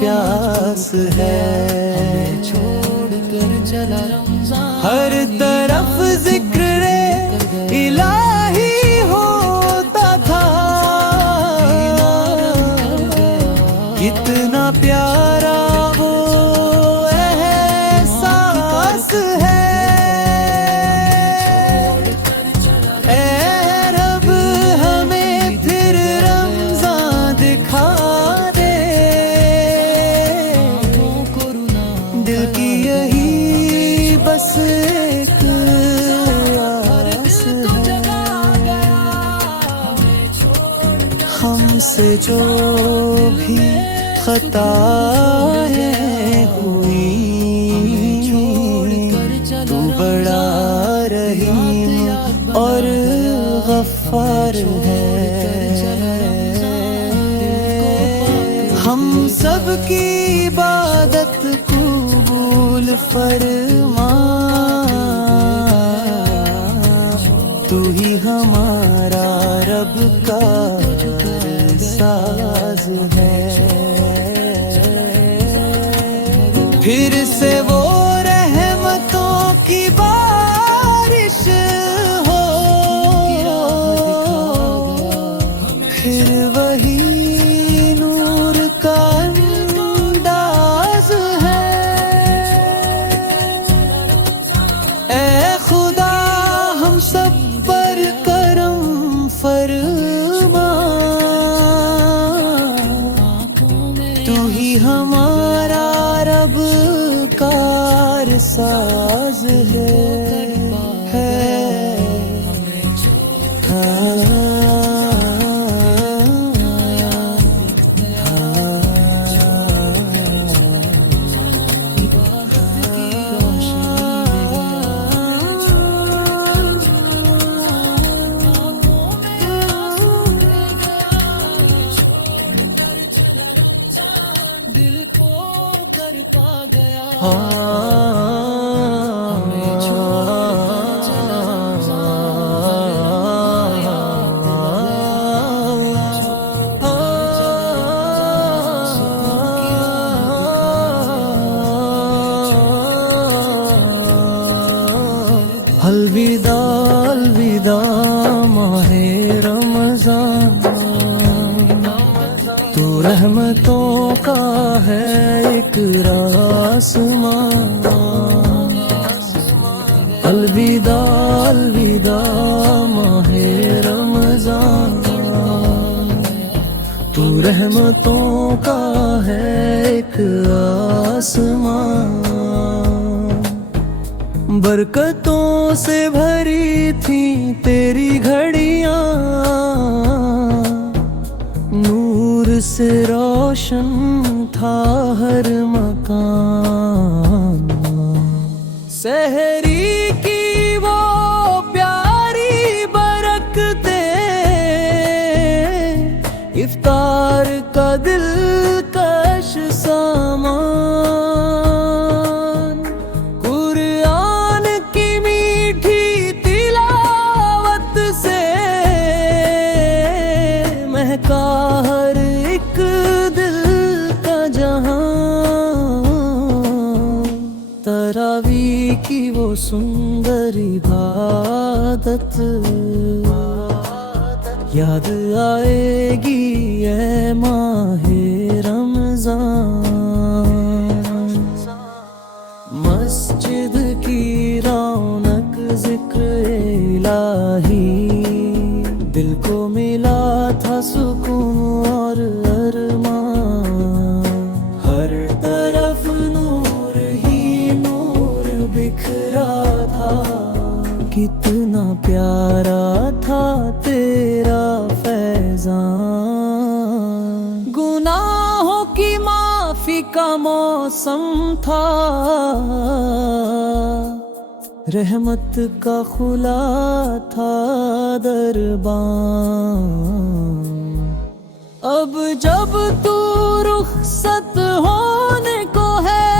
प्यास है। छोड़ कर चला रमज़ान, हर तरफ जिक्र इलाही होता था, कितना प्यारा वो एहसास है। ऐ रब हमें फिर रमज़ान दिखा दे, दिल की यही बस एक आस है। हमसे जो भी खताएं हुई, तू बड़ा रहीम और गफ्फार है। हम सब की इबादत कबूल फरमा, तू ही हमारा रब का साज है। फिर से वो रहमतों की बारिश हो, फिर वही नूर का अंदाज है। ऐ खुदा हम सब पर करम फरमा, तू ही हमारा रब कारसाज है। दिल को कर पा गया, अलविदा अलविदा माहे रमज़ान, तू रहमतों का है एक आसमां। अलविदा अलविदा माहे रमज़ान, तू रहमतों का है एक आसमां। बरकतों से भरी थी तेरी घड़ियां, नूर से रोशन था हर मकान। सहरी की वो प्यारी बरकतें, इफ्तार का दिलकश सामान, कुरान की मीठी तिलावत से महका हर एक दिल का जहां। तरावी की वो सुंदर इबादत याद आएगी ऐ माहे रमज़ान। मस्जिद की रौनक जिक्र इलाही, दिल को मिला था सुकून और अरमान। हर तरफ नूर ही नूर बिखरा था, कितना प्यारा था तेरा फैज़ान। गुनाहों की माफी का मौसम था, रहमत का खुला था दरबान। अब जब तू रुखसत होने को है,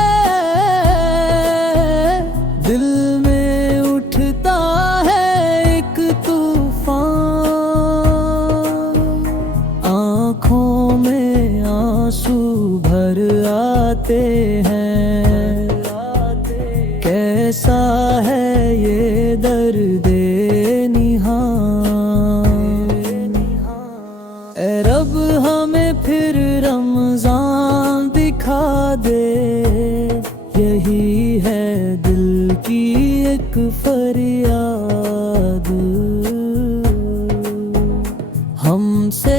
दिल में उठता है एक तूफान। आँखों में आंसू भर आते हैं। कैसा है ये दर्दे निहां, ए रब हमें फिर रमजान दिखा दे। यही है दिल की एक फरियाद, हमसे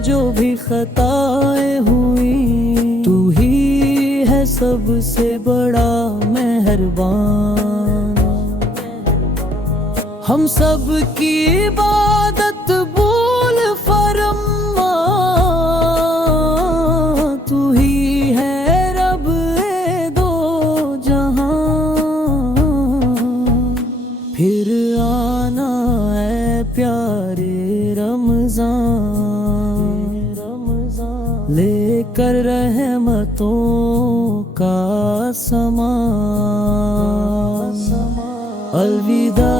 जो भी खताएं हुई, तू ही है सबसे बड़ा मेहरबान। हम सब की इबादत भूल फरमा, तू ही है रब ए दो जहां। फिर आना है प्यारे रमजान, लेकर रहमतों का समान। अलविदा।